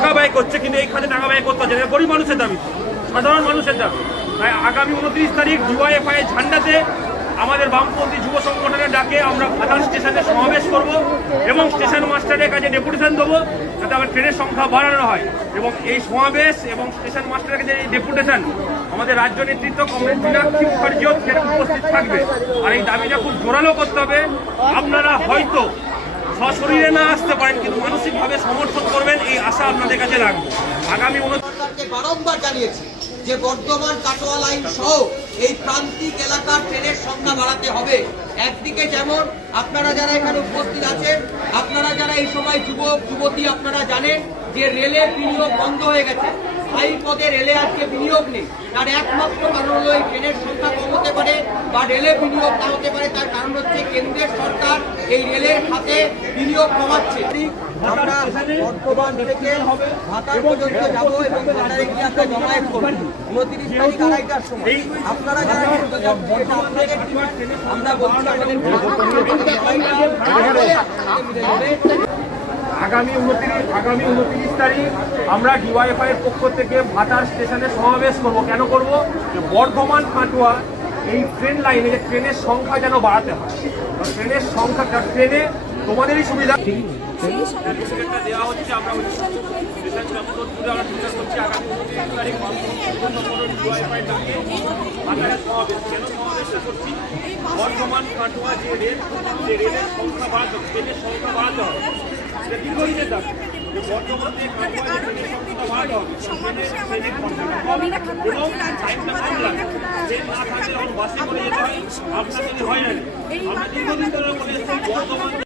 টাকা ব্যয় করছে কিন্তু এইখানে টাকা ব্যয় করতে না। গরিব মানুষের দাবি, সাধারণ মানুষের দাবি। তাই আগামী উনত্রিশ তারিখ ডিওয়াইএফআই ঝান্ডাতে আমাদের বামপন্থী যুব সংগঠনের ডাকে আমরা প্রধান স্টেশনে সমাবেশ করব এবং স্টেশন মাস্টারের কাছে ডেপুটেশন দেবো যাতে আমার ট্রেনের সংখ্যা বাড়ানো হয়। এবং এই সমাবেশ এবং স্টেশন মাস্টারের কাছে এই ডেপুটেশন আমাদের রাজ্য নেতৃত্ব কংগ্রেস মুখার্জিও উপস্থিত থাকবে। আর এই দাবিটা খুব জোরালো করতে হবে। আপনারা সশরীরে না আসতে পারেন, কিন্তু মানসিকভাবে সমর্থন করবেন, এই আশা আপনাদের কাছে রাখব। আগামী সরকারকে বারংবার জানিয়েছি যে বর্ধমান কাটোয়া লাইন সহ এই প্রান্তিক এলাকার ট্রেনের সংখ্যা বাড়াতে হবে। একদিকে যেমন আপনারা যারা এখানে উপস্থিত আছেন, আপনারা যারা এই সময় যুবক, যুবতী আপনারা জানেন যে রেলের বিনিয়োগ বন্ধ হয়ে গেছে। স্থায়ী পদে রেলে আজকে বিনিয়োগ নেই। তার একমাত্র কারণ হলো এই ট্রেনের সংখ্যা কম হতে পারে বা রেলে বিনিয়োগ না হতে পারে। তার কারণ হচ্ছে কেন্দ্রের সরকার এই রেলের খাতে বিনিয়োগ কমাচ্ছে। আমরা বর্তমান থেকে ভাতার পর্যন্ত যাব এবং ভাতারে গিয়ে আমরা জমায়েত করব। উনত্রিশ তারিখ আড়াইটার সময়। আপনারা যারা এটা আপনাদের আমরা বলছি আমাদের আগামী উনত্রিশ আগামী উনত্রিশ তারিখ আমরা ডিওয়াইএফআই এর পক্ষ থেকে ভাটার স্টেশনে সমাবেশ করব। কেন করব? যে বর্ধমান কাটোয়া এই ট্রেন লাইনে যে ট্রেনের সংখ্যা যেন বাড়াতে হয়। ট্রেনের সংখ্যা ট্রেনে তোমাদেরই সুবিধা। দেওয়া হচ্ছে আমরা বর্ধমান কাটোয়া যে রেল যে রেলের সংখ্যা বাড়াতে হবে ট্রেনের সংখ্যা বাড়াতে হবে। দীর্ঘদিনের দাবি যে বর্তমান যে কাটোয়া করে যেতে হয় আপনার যদি হয় না আমরা দীর্ঘদিন